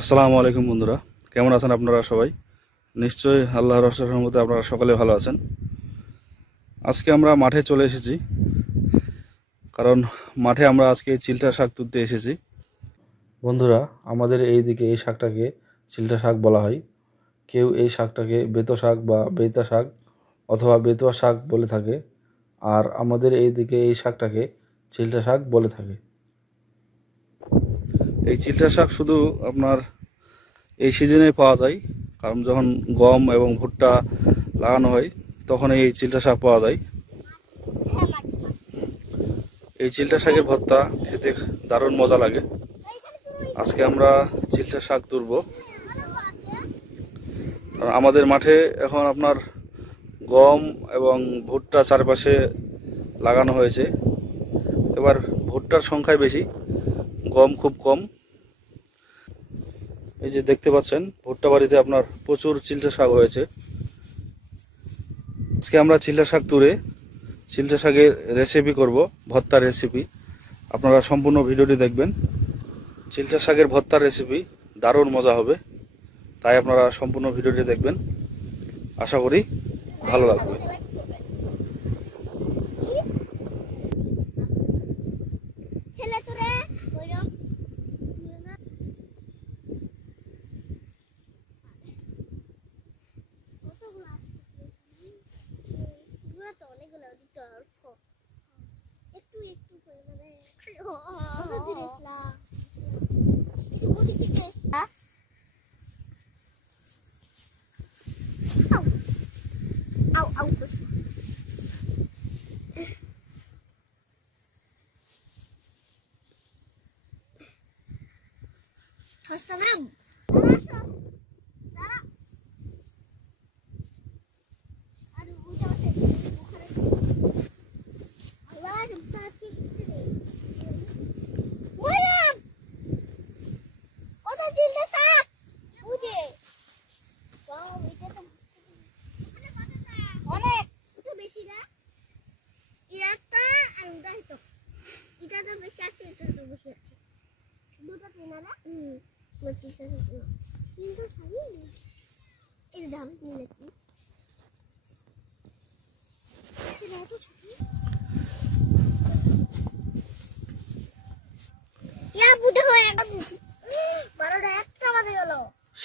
আসসালামু আলাইকুম বন্ধুরা, কেমন আছেন আপনারা সবাই? নিশ্চয়ই আল্লাহর রহমতে আপনারা সকলে ভালো আছেন। আজকে আমরা মাঠে চলে এসেছি, কারণ মাঠে আমরা আজকে চিলটা শাক তুলতে এসেছি। বন্ধুরা, আমাদের এই দিকে এই শাকটাকে চিলটা শাক বলা হয়। কেউ এই শাকটাকে বেতো শাক বা বেতা শাক অথবা বেতুয়া শাক বলে থাকে, আর আমাদের এই দিকে এই শাকটাকে চিলটা শাক বলে থাকে। এই চিলটা শাক শুধু আপনার এই সিজনে পাওয়া যায়, কারণ যখন গম এবং ভুট্টা লাগানো হয় তখন এই চিলটা শাক পাওয়া যায়। এই চিলটা শাকের ভর্তা খেতে দারুণ মজা লাগে। আজকে আমরা চিলটা শাক তুলব। আমাদের মাঠে এখন আপনার গম এবং ভুট্টা চারপাশে লাগানো হয়েছে। এবার ভুট্টার সংখ্যায় বেশি, গম খুব কম। এই যে দেখতে পাচ্ছেন, ভুট্টা বাড়িতে আপনার প্রচুর চিলটা শাক হয়েছে। আজকে আমরা চিলটা শাক তুলে চিলটা শাকের রেসিপি করব, ভর্তার রেসিপি। আপনারা সম্পূর্ণ ভিডিওটি দেখবেন। চিলটা শাকের ভর্তার রেসিপি দারুণ মজা হবে, তাই আপনারা সম্পূর্ণ ভিডিওটি দেখবেন। আশা করি ভালো লাগবে।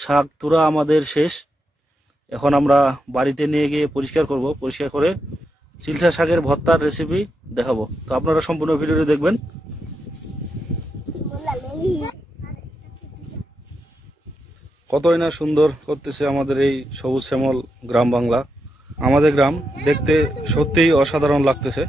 শাক তোরা আমাদের শেষ। এখন আমরা বাড়িতে নিয়ে গিয়ে পরিষ্কার করব। পরিষ্কার করে চিলটা শাকের ভর্তার রেসিপি দেখাবো, তো আপনারা সম্পূর্ণ ভিডিওটি দেখবেন। কতই না সুন্দর করতেছে আমাদের এই সবুজ শ্যামল গ্রাম বাংলা। আমাদের গ্রাম দেখতে সত্যিই অসাধারণ লাগতেছে।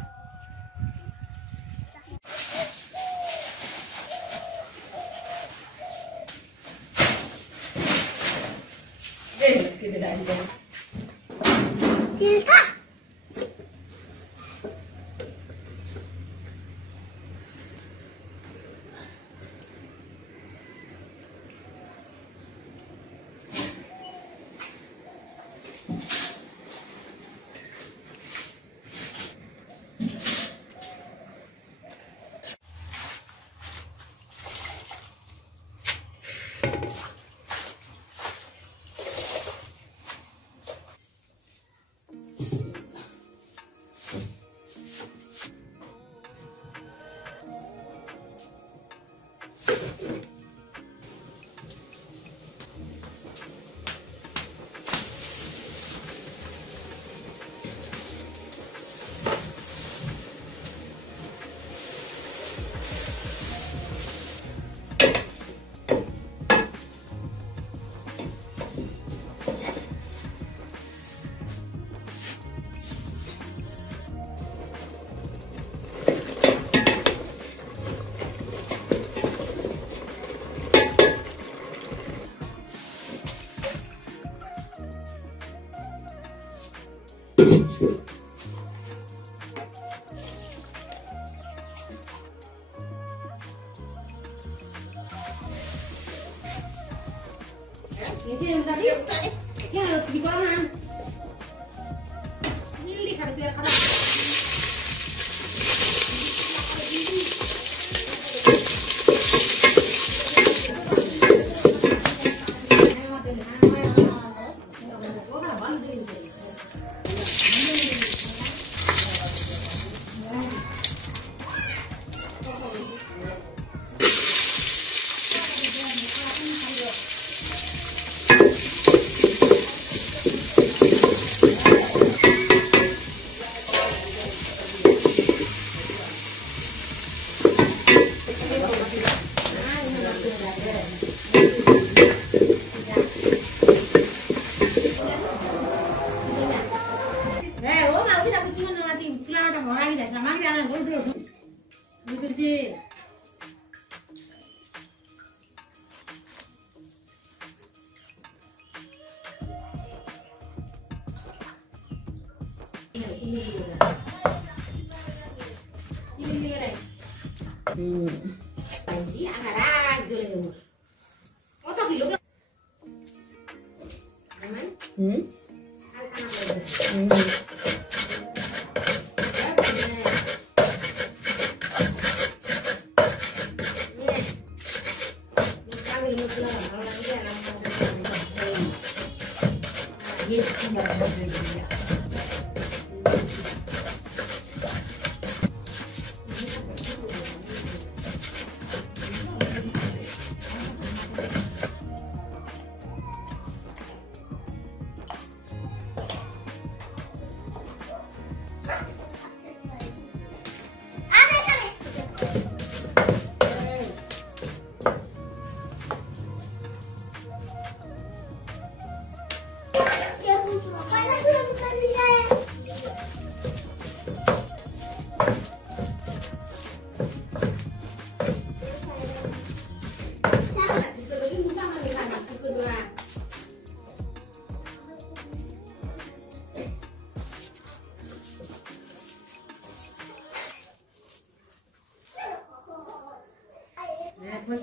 Pues